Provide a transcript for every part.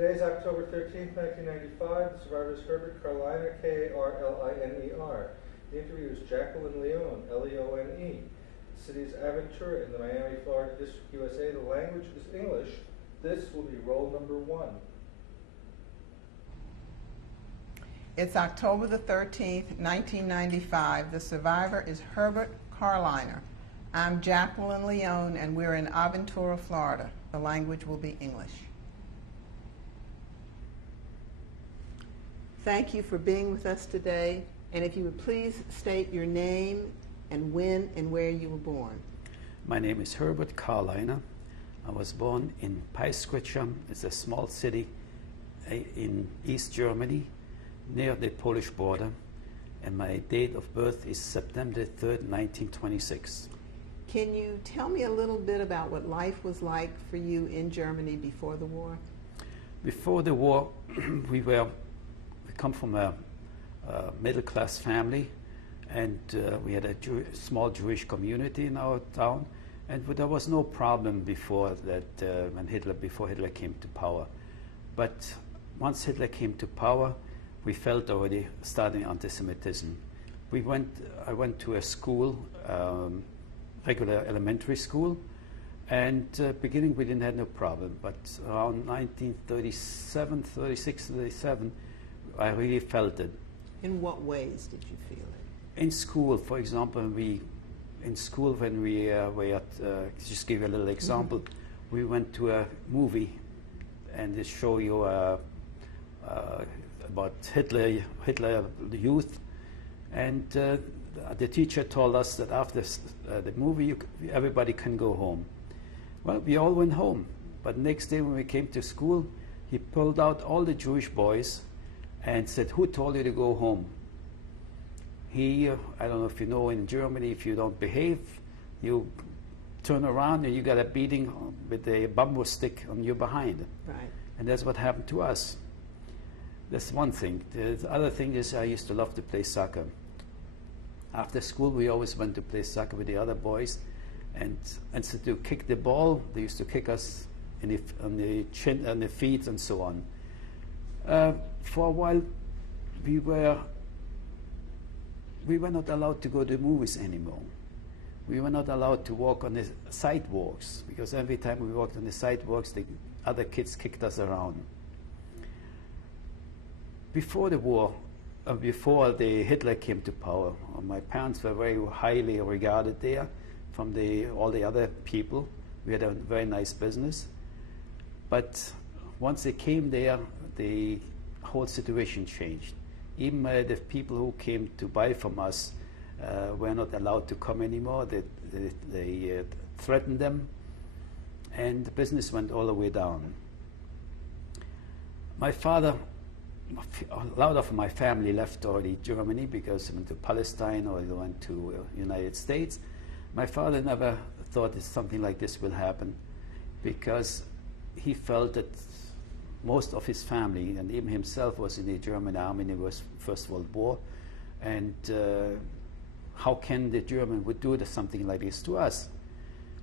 Today is October 13th, 1995. The survivor is Herbert Karliner, Karliner. The interviewer is Jacqueline Leone, Leone. The city is Aventura in the Miami, Florida District, USA. The language is English. This will be roll number 1. It's October the 13th, 1995. The survivor is Herbert Karliner. I'm Jacqueline Leone, and we're in Aventura, Florida. The language will be English. Thank you for being with us today, and if you would please state your name and when and where you were born. My name is Herbert Karliner. I was born in Peiskrycia. It's a small city in East Germany, near the Polish border, and my date of birth is September 3rd, 1926. Can you tell me a little bit about what life was like for you in Germany before the war? Before the war, we come from a middle-class family, and we had a small Jewish community in our town, and there was no problem before that before Hitler came to power. But once Hitler came to power, we felt already starting anti-Semitism. I went to a school, regular elementary school, and beginning we didn't have no problem. But around 1937, 36, 37, I really felt it. In what ways did you feel it? In school, for example, when we were at, just give you a little example, we went to a movie, and they show you about Hitler, the youth, and the teacher told us that after the movie, everybody can go home. Well, we all went home, but next day when we came to school, he pulled out all the Jewish boys and said, "Who told you to go home?" I don't know if you know, in Germany, if you don't behave, you turn around and you got a beating with a bamboo stick on your behind. Right. And that's what happened to us. That's one thing. The other thing is I used to love to play soccer. After school, we always went to play soccer with the other boys, and instead to kick the ball, they used to kick us on the chin, on the feet, and so on. For a while, we were not allowed to go to the movies anymore. We were not allowed to walk on the sidewalks, because every time we walked on the sidewalks, the other kids kicked us around. Before the war, before the Hitler came to power, my parents were very highly regarded there from all the other people. We had a very nice business. But once they came there, the whole situation changed. Even the people who came to buy from us were not allowed to come anymore. They threatened them, and the business went all the way down. My father, a lot of my family left already Germany because they went to Palestine or they went to United States. My father never thought that something like this will happen, because he felt that most of his family and even himself was in the German army in the First World War, and how can the German would do something like this to us?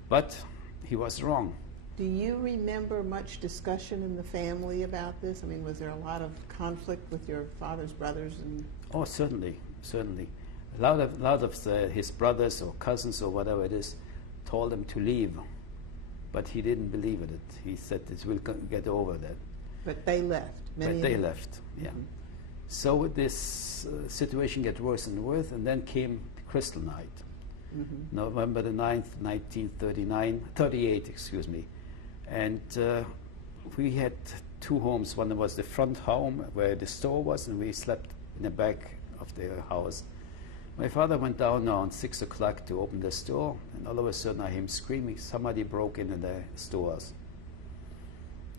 But he was wrong. Do you remember much discussion in the family about this? I mean, was there a lot of conflict with your father's brothers? Oh, certainly, certainly. A lot of his brothers or cousins or whatever it is told him to leave, but he didn't believe in it. He said, "We'll get over that." But they left. They left, yeah. Mm-hmm. So this situation got worse and worse, and then came Crystal Night, November the 9th, 1938, excuse me. And we had two homes. One was the front home where the store was, and we slept in the back of the house. My father went down around 6 o'clock to open the store, and all of a sudden I hear him screaming, somebody broke into the stores.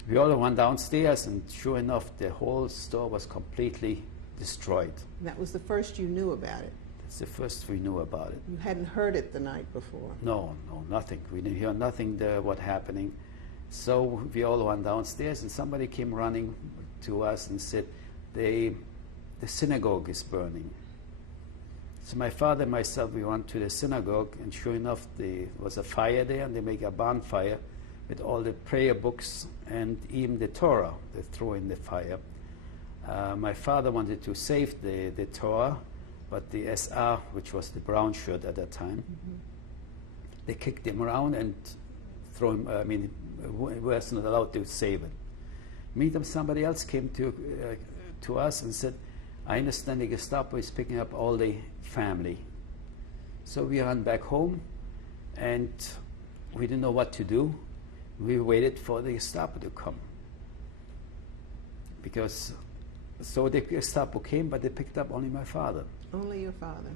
We all went downstairs, and sure enough, the whole store was completely destroyed. And that was the first you knew about it? That's the first we knew about it. You hadn't heard it the night before? No, nothing. We didn't hear nothing there, what happening. So we all went downstairs, and somebody came running to us and said, the synagogue is burning. So my father and myself, we went to the synagogue, and sure enough, there was a fire there, and they make a bonfire with all the prayer books and even the Torah they threw in the fire. My father wanted to save the Torah, but the SR, which was the brown shirt at that time, they kicked him around and threw him. I mean, he was not allowed to save it. Meantime, somebody else came to us and said, "I understand the Gestapo is picking up all the family." So we ran back home, and we didn't know what to do. We waited for the Gestapo to come. So the Gestapo came, but they picked up only my father. Only your father.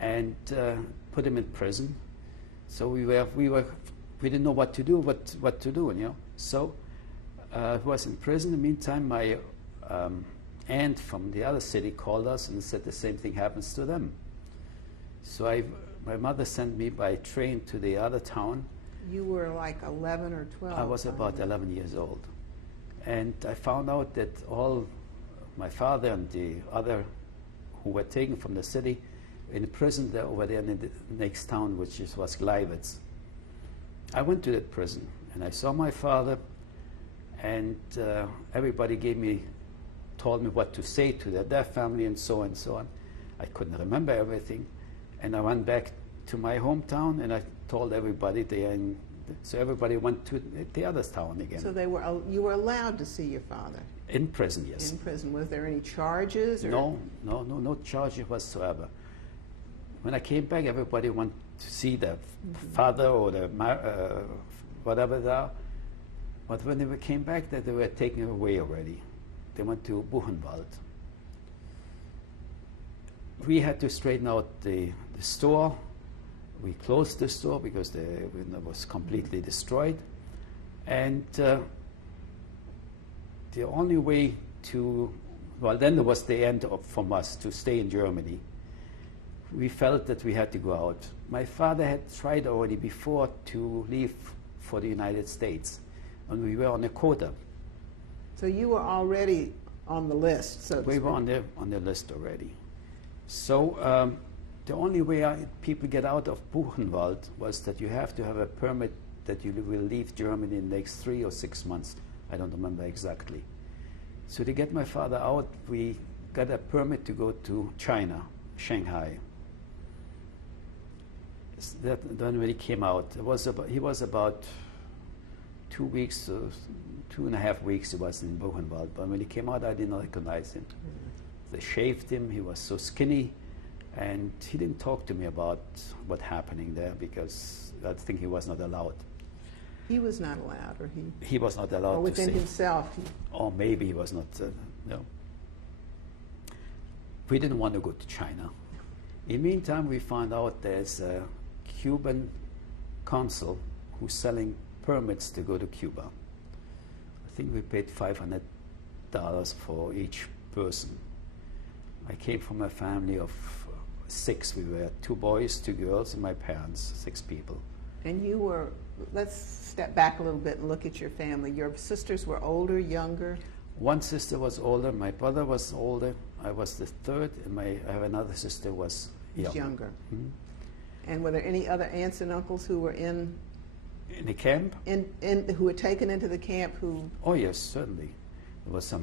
And put him in prison. So we didn't know what to do, you know. So he was in prison. In the meantime, my aunt from the other city called us and said the same thing happens to them. So my mother sent me by train to the other town. You were like 11 or 12. I was about 11 years old. And I found out that all my father and the other who were taken from the city in the prison there over there in the next town, which was Gleiwitz. I went to that prison and I saw my father, and everybody told me what to say to their family and so on and so on. I couldn't remember everything. And I went back to my hometown and I told everybody there, and so everybody went to the other town again. So you were allowed to see your father? In prison, yes. In prison. Was there any charges? Or? No charges whatsoever. When I came back, everybody went to see the father or the whatever they are. But when they came back, they were taken away already. They went to Buchenwald. We had to straighten out the store. We closed the store because it was completely destroyed. And the only way then there was the end from us to stay in Germany. We felt that we had to go out. My father had tried already before to leave for the United States, and we were on a quota. So you were already on the list, so to We were speak. on the list already. So the only way people get out of Buchenwald was that you have to have a permit that you will leave Germany in the next 3 or 6 months. I don't remember exactly. So to get my father out, we got a permit to go to China, Shanghai. Then when he came out, he was about 2 weeks, 2.5 weeks he was in Buchenwald. But when he came out, I didn't recognize him. They shaved him, he was so skinny, and he didn't talk to me about what happening there because I think he was not allowed. He was not allowed, or he? He was not allowed Or to within say. himself? Or maybe he was not, no. We didn't want to go to China. In the meantime, we found out there's a Cuban consul who's selling permits to go to Cuba. I think we paid $500 for each person. I came from a family of 6. We were 2 boys, 2 girls, and my parents, 6 people. And you were, let's step back a little bit and look at your family. Your sisters were older, younger? One sister was older, my brother was older, I was the 3rd, and I have another sister who was younger. Mm-hmm. And were there any other aunts and uncles who were in the camp? Who were taken into the camp who? Oh yes, certainly. There was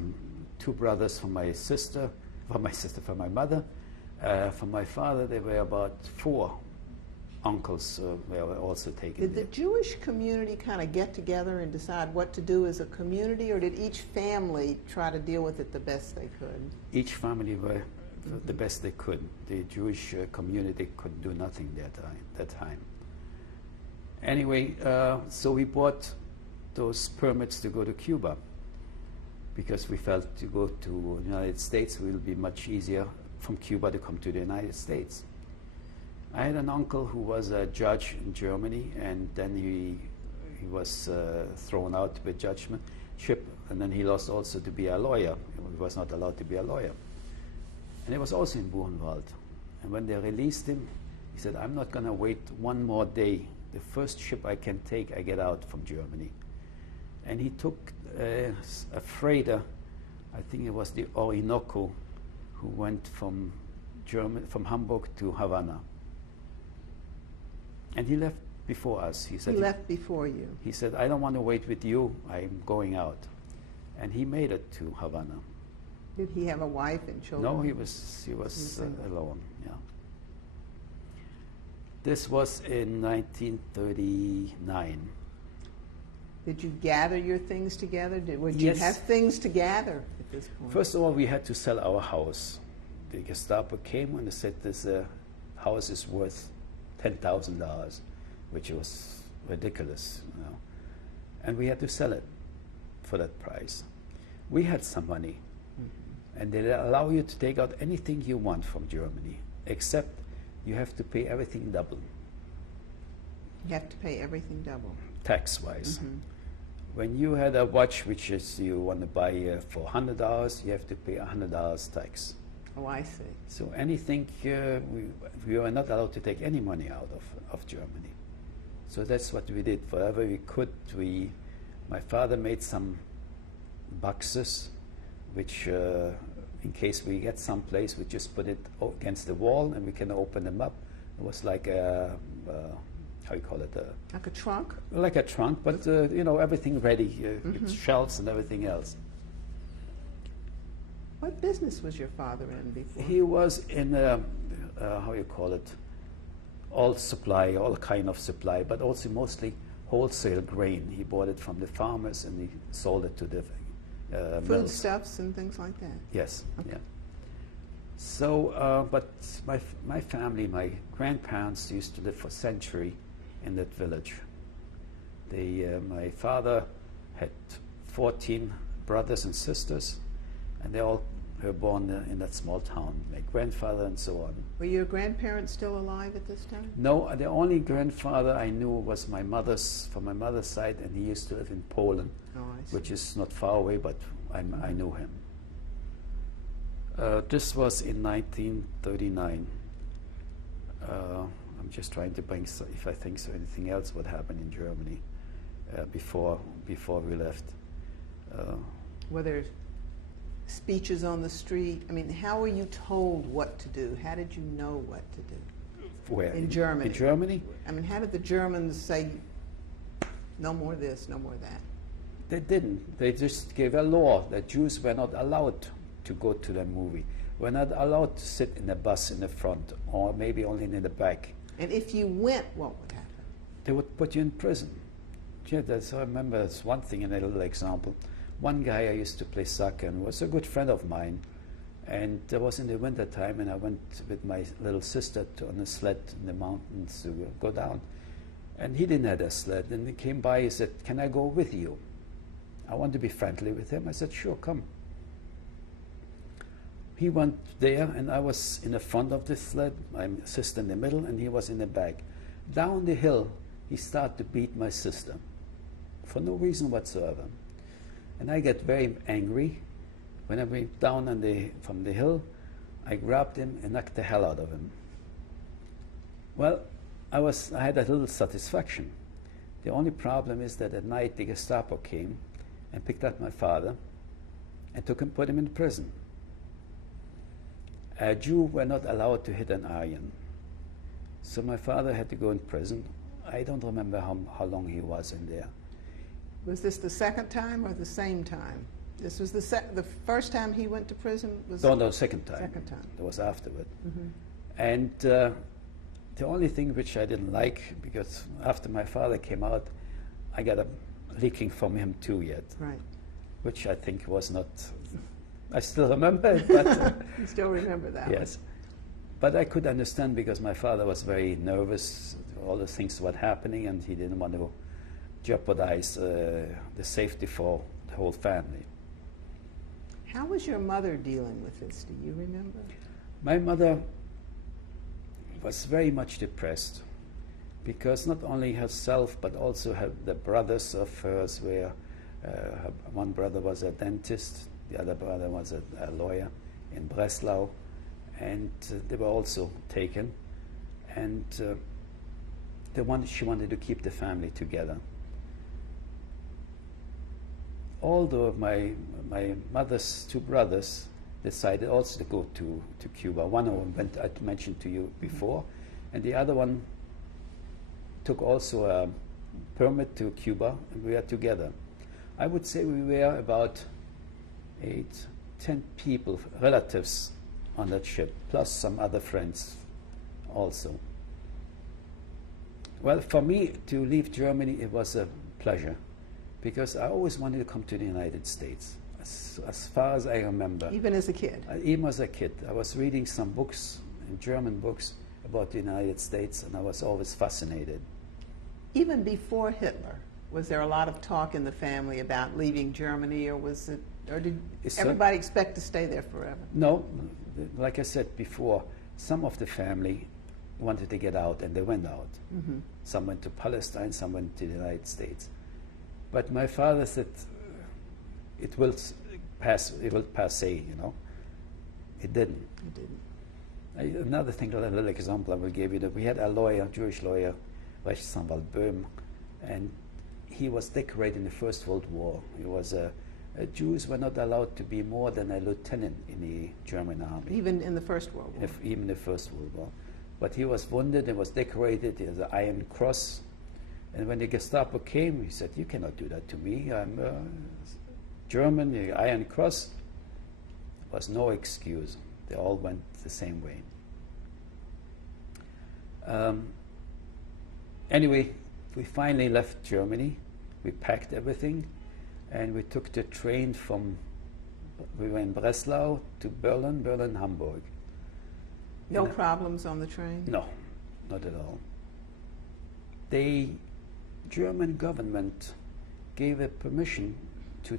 2 brothers from my mother. From my father, there were about 4 uncles were also taken. Did the Jewish community kind of get together and decide what to do as a community, or did each family try to deal with it the best they could? Each family were the best they could. The Jewish community could do nothing that time. Anyway, so we bought those permits to go to Cuba because we felt to go to the United States will be much easier from Cuba to come to the United States. I had an uncle who was a judge in Germany, and then he was thrown out with judgmentship, and then he lost also to be a lawyer. He was not allowed to be a lawyer. And he was also in Buchenwald. And when they released him, he said, "I'm not going to wait one more day. The first ship I can take, I get out from Germany." And he took a freighter, I think it was the Orinoco, who went from Hamburg to Havana. And he left before us. He He said, left before you. he said, I don't want to wait with you. I'm going out. And he made it to Havana. Did he have a wife and children? No, he was single. alone. Yeah. This was in 1939. Did you gather your things together? Would you Yes. have things to gather at this point? First of all, we had to sell our house. The Gestapo came and they said this house is worth $10,000, which was ridiculous, you know. And we had to sell it for that price. We had some money, and they allow you to take out anything you want from Germany, except you have to pay everything double, You have to pay everything double. tax-wise. When you had a watch which is you want to buy for $100, you have to pay $100 tax. Oh, I see. So anything, we were not allowed to take any money out of Germany. So that's what we did. Whatever we could, my father made some boxes, which in case we get someplace, we just put it against the wall and we can open them up. It was like a, how you call it? Like a trunk? Like a trunk, but you know, everything ready, with shelves and everything else. What business was your father in before? He was in, how you call it, all supply, all kind of supply, but also mostly wholesale grain. He bought it from the farmers and he sold it to the mills. Foodstuffs and things like that? Yes, Okay. yeah. So, but my family, my grandparents used to live for a century in that village. My father had 14 brothers and sisters, and they all were born in that small town. My grandfather and so on. Were your grandparents still alive at this time? No, the only grandfather I knew was from my mother's side, and he used to live in Poland, Oh, I see. which is not far away, but I knew him. This was in 1939. I'm just trying to bring, if I think so, anything else what happened in Germany before we left. Were there speeches on the street? I mean, how were you told what to do? How did you know what to do? Where? In Germany. In Germany? I mean, how did the Germans say, no more this, no more that? They didn't. They just gave a law that Jews were not allowed to go to the movie. We're not allowed to sit in a bus in the front, or maybe only in the back. And if you went, what would happen? They would put you in prison. Yeah, I remember that's one thing in a little example. One guy I used to play soccer and was a good friend of mine. And it was in the winter time, and I went with my little sister on a sled in the mountains to go down. And he didn't have a sled. And he came by, he said, "Can I go with you?" I want to be friendly with him. I said, "Sure, come." He went there, and I was in the front of the sled, my sister in the middle, and he was in the back. Down the hill, he started to beat my sister for no reason whatsoever. And I get very angry. When I went down from the hill, I grabbed him and knocked the hell out of him. Well, I had a little satisfaction. The only problem is that at night the Gestapo came and picked up my father and put him in prison. A Jew were not allowed to hit an Aryan. So my father had to go in prison. I don't remember how long he was in there. Was this the second time or the same time? This was the first time he went to prison? No, second time. Second time. It was afterward. And the only thing which I didn't like, because after my father came out, I got a leaking from him too yet, Right. which I think was not, I still remember it, but You still remember that one? yes. But I could understand because my father was very nervous, all the things were happening, and he didn't want to jeopardize the safety for the whole family. How was your mother dealing with this? Do you remember? My mother was very much depressed because not only herself but also the brothers of hers were, one brother was a dentist, the other brother was a lawyer in Breslau, and they were also taken, and she wanted to keep the family together. Although my mother's two brothers decided also to go to Cuba. One of them went, I mentioned to you before, and the other one took also a permit to Cuba, and we were together. I would say we were about 8, 10 people, relatives, on that ship, plus some other friends also. Well, for me to leave Germany, it was a pleasure, because I always wanted to come to the United States, as far as I remember. Even as a kid? Even as a kid. I was reading some books, German books, about the United States, and I was always fascinated. Even before Hitler, was there a lot of talk in the family about leaving Germany, or was it, or did everybody expect to stay there forever? No, like I said before, some of the family wanted to get out, and they went out. Mm-hmm. Some went to Palestine, some went to the United States. But my father said, it will pass, you know. It didn't. It didn't. Another thing, a little example I will give you, that we had a lawyer, Jewish lawyer, Rechtsanwalt Böhm, and he was decorated in the First World War. He was Jews were not allowed to be more than a lieutenant in the German army. Even in the First World War? Even the First World War. But he was wounded and was decorated. He has an Iron Cross. And when the Gestapo came, he said, "You cannot do that to me. I'm German, the Iron Cross." There was no excuse. They all went the same way. Anyway, we finally left Germany. We packed everything, and we took the train we were in Breslau to Berlin, Hamburg. No problems on the train? No, not at all. The German government gave a permission to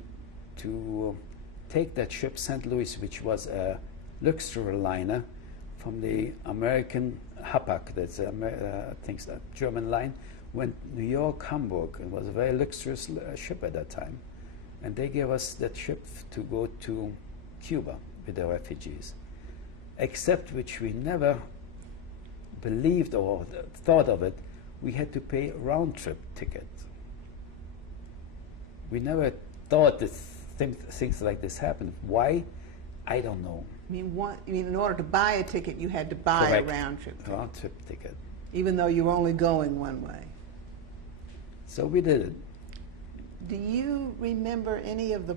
take that ship, St. Louis, which was a luxury liner from the American Hapag, that's a German line, went New York, Hamburg. It was a very luxurious ship at that time. And they gave us that ship to go to Cuba with the refugees. Except which we never believed or thought of it, we had to pay a round-trip ticket. We never thought that things like this happened. Why? I don't know. You mean in order to buy a ticket, you had to buy Correct. a round-trip ticket? Round-trip ticket. Even though you were only going one way? So we did it. Do you remember any of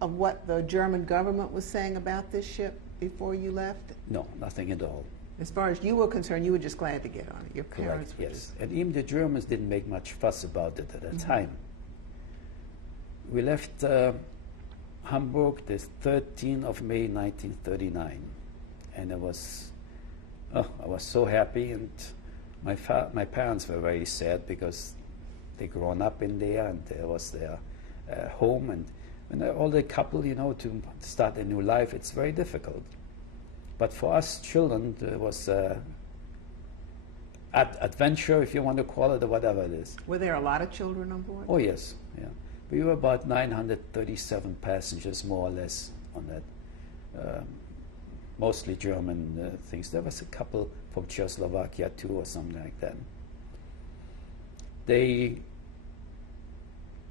what the German government was saying about this ship before you left? No, nothing at all. As far as you were concerned, you were just glad to get on it. Your parents Correct, were yes. just... And even the Germans didn't make much fuss about it at that time. We left Hamburg the 13th of May 1939, and I was so happy, and my parents were very sad because they grown up in there, and there was their home, and all the couple, you know, to start a new life, it's very difficult. But for us children, it was adventure, if you want to call it, or whatever it is. Were there a lot of children on board? Oh yes, yeah. We were about 937 passengers, more or less, on that. Mostly German things. There was a couple from Czechoslovakia too, or something like that. The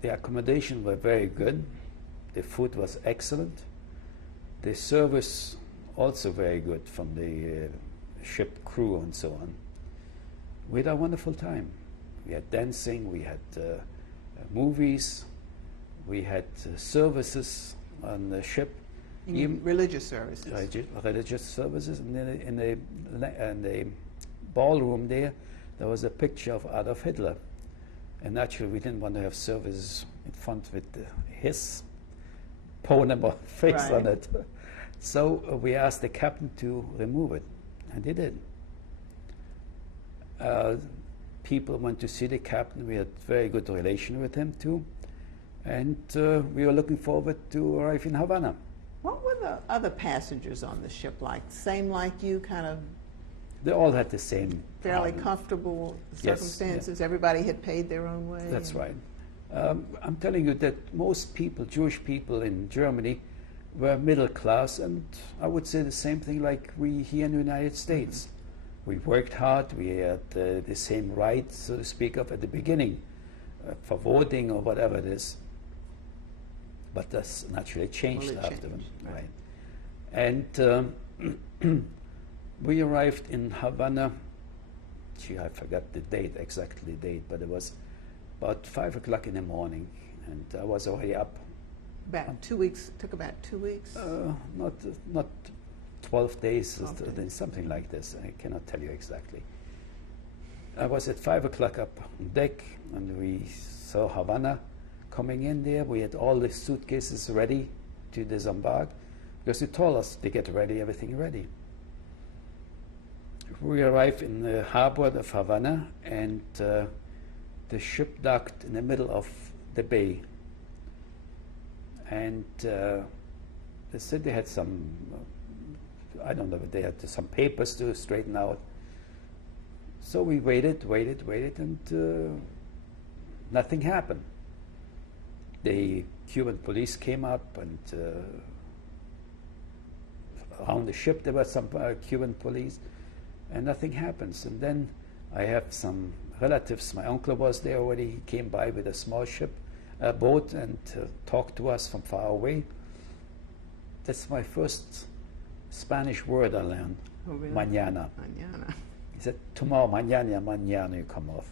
accommodation were very good. The food was excellent. The service also very good from the ship crew and so on. We had a wonderful time. We had dancing, we had movies, we had services on the ship. You mean religious services? Religious services. And in the ballroom there was a picture of Adolf Hitler. And naturally, we didn't want to have services in front with his Panama face on it. So we asked the captain to remove it, and he did. People went to see the captain. We had very good relation with him too, and we were looking forward to arrive in Havana. What were the other passengers on the ship like? Same like you, kind of? They all had the same fairly comfortable circumstances. Yes, yeah. Everybody had paid their own way. That's right. I'm telling you that most people, Jewish people in Germany, were middle class, and I would say the same thing like we here in the United States. We worked hard. We had the same rights, so to speak, of at the beginning for voting or whatever it is. But that's naturally changed after, right? And we arrived in Havana I forgot the date, exactly the date, but it was about 5 o'clock in the morning, and I was already up. About 2 weeks, took about 2 weeks? Not 12 days, 12 days. something like this. I cannot tell you exactly. I was at 5 o'clock up on deck, and we saw Havana coming in there. We had all the suitcases ready to disembark, because they told us to get ready, everything ready. We arrived in the harbor of Havana, and the ship docked in the middle of the bay. And they said they had some, I don't know, they had some papers to straighten out. So we waited, and nothing happened. The Cuban police came up, and around the ship there were some Cuban police, and nothing happens. And then I have some relatives. My uncle was there already. He came by with a small boat, and talked to us from far away. That's my first Spanish word I learned. Oh, really? Mañana. Mañana. He said, tomorrow, mañana you come off.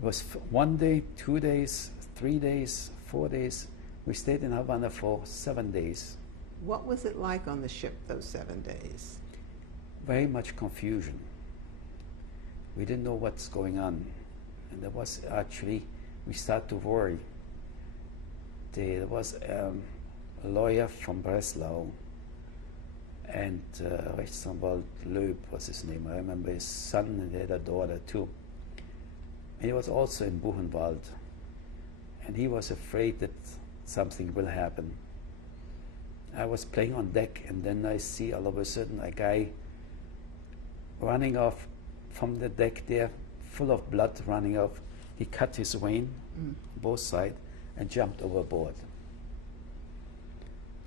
It was 1 day, 2 days, 3 days, 4 days. We stayed in Havana for 7 days. What was it like on the ship those 7 days? Very much confusion. We didn't know what's going on. And there was actually, we started to worry. There was a lawyer from Breslau, and Rechtsanwalt Loeb was his name. I remember his son, and they had a daughter too. And he was also in Buchenwald, and he was afraid that something will happen. I was playing on deck, and then I see all of a sudden a guy running off from the deck there, full of blood running off. He cut his vein, both sides, and jumped overboard.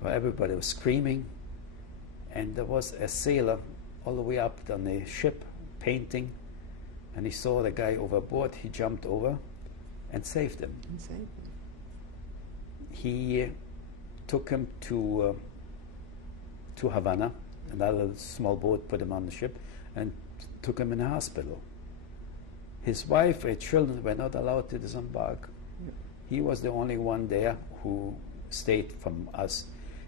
Well, everybody was screaming, and there was a sailor all the way up on the ship painting, and he saw the guy overboard. He jumped over and saved him. And saved them. He took him to Havana. Another small boat put him on the ship and took him in the hospital. His wife and children were not allowed to disembark. Yep. He was the only one there who stayed from us.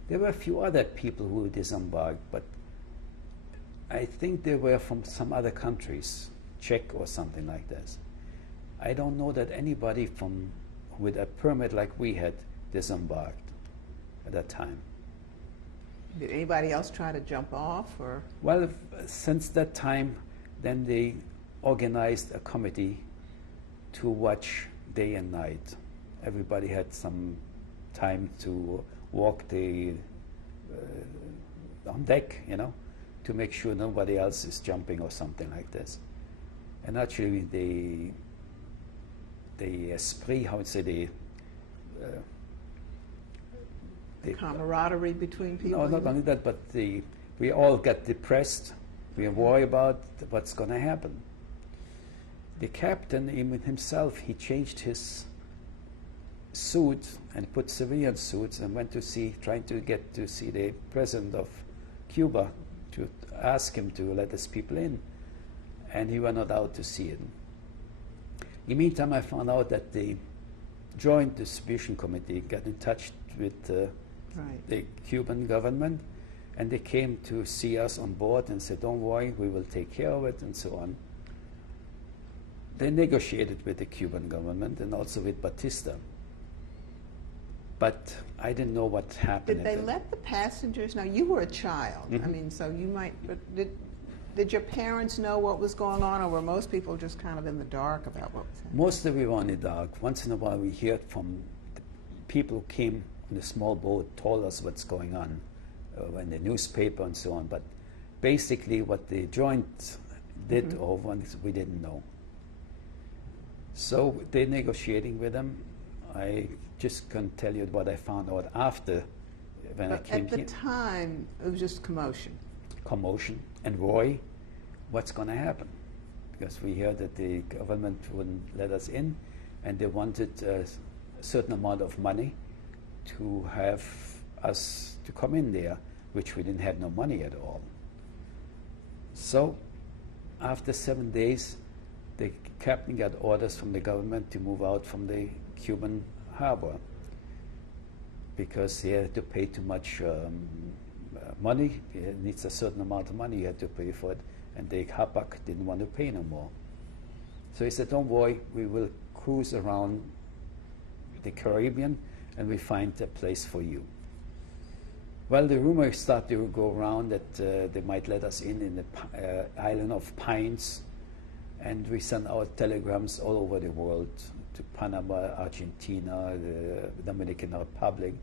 There were a few other people who disembarked, but I think they were from some other countries, Czech or something like this. I don't know that anybody with a permit like we had disembarked at that time. Did anybody else try to jump off, or? Well, since that time, then they organized a committee to watch day and night. Everybody had some time to walk on deck, to make sure nobody else is jumping or something like this. And actually, the esprit, how would say, the camaraderie between people? No, not only that, but we all got depressed. We worry about what's going to happen. The captain, even himself, he changed his suit and put civilian suits and went trying to get to see the president of Cuba to ask him to let his people in. And he were not allowed to see it. In the meantime, I found out that the Joint Distribution Committee got in touch with the Cuban government, and they came to see us on board and said, don't worry, we will take care of it, and so on. They negotiated with the Cuban government and also with Batista. But I didn't know what happened. Did they let the passengers know? You were a child. Mm-hmm. I mean, so you might, but did your parents know what was going on, or were most people just kind of in the dark about what was happening? Most of we were in the dark. Once in a while we heard from the people who came on the small boat, told us what's going on in the newspaper and so on. But basically what the joint did over, we didn't know. So they're negotiating with them. I just can't tell you what I found out after when I came here. At the time, it was just commotion. Commotion and worry, what's going to happen? Because we heard that the government wouldn't let us in, and they wanted a certain amount of money to have us to come in there, which we didn't have no money at all. So after 7 days, the captain got orders from the government to move out from the Cuban harbor because he had to pay too much money. He needs a certain amount of money, you had to pay for it, and the Hapak didn't want to pay no more. So he said, don't worry, we will cruise around the Caribbean and we find a place for you. Well, the rumor started to go around that they might let us in the island of Pines, and we sent out telegrams all over the world to Panama, Argentina, the Dominican Republic,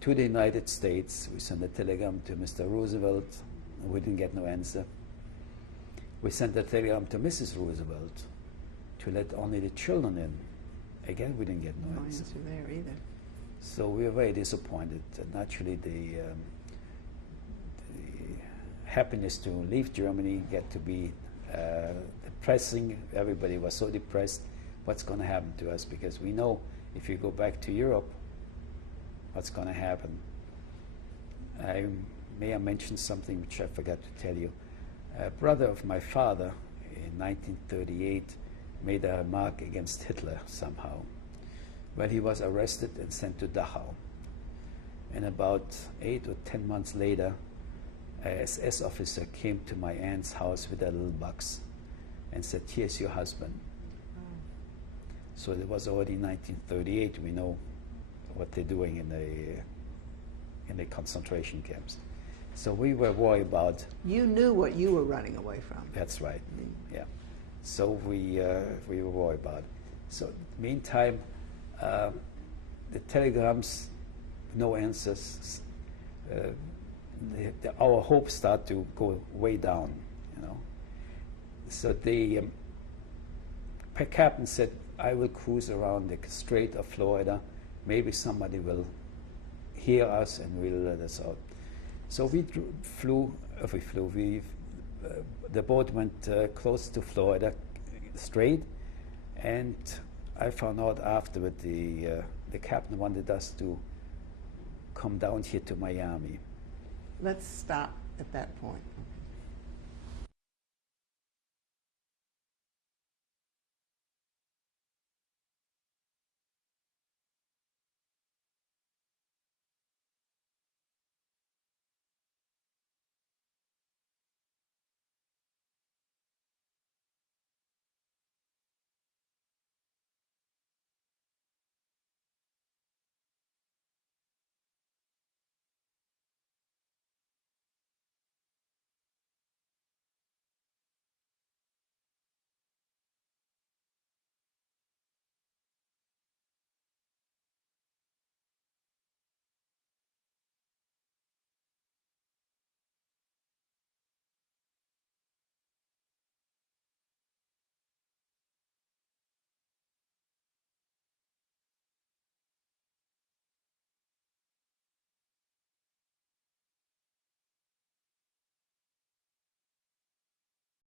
to the United States. We sent a telegram to Mr. Roosevelt, and we didn't get no answer. We sent a telegram to Mrs. Roosevelt to let only the children in. Again, we didn't get no answer. There either. So we were very disappointed. Naturally, the happiness to leave Germany get to be depressing. Everybody was so depressed. What's going to happen to us? Because we know if you go back to Europe, what's going to happen. May I mention something which I forgot to tell you. A brother of my father in 1938 made a remark against Hitler somehow. Well, he was arrested and sent to Dachau. And about 8 or 10 months later, a SS officer came to my aunt's house with a little box and said, here's your husband. So it was already 1938. We know what they're doing in the concentration camps. So we were worried about. You knew what you were running away from. That's right. Yeah. So we were worried about it. So meantime, the telegrams, no answers. Our hopes start to go way down. You know. So the captain said, I will cruise around the Strait of Florida. Maybe somebody will hear us and will let us out. So we the boat went close to Florida Strait, and I found out afterward the captain wanted us to come down here to Miami. Let's stop at that point,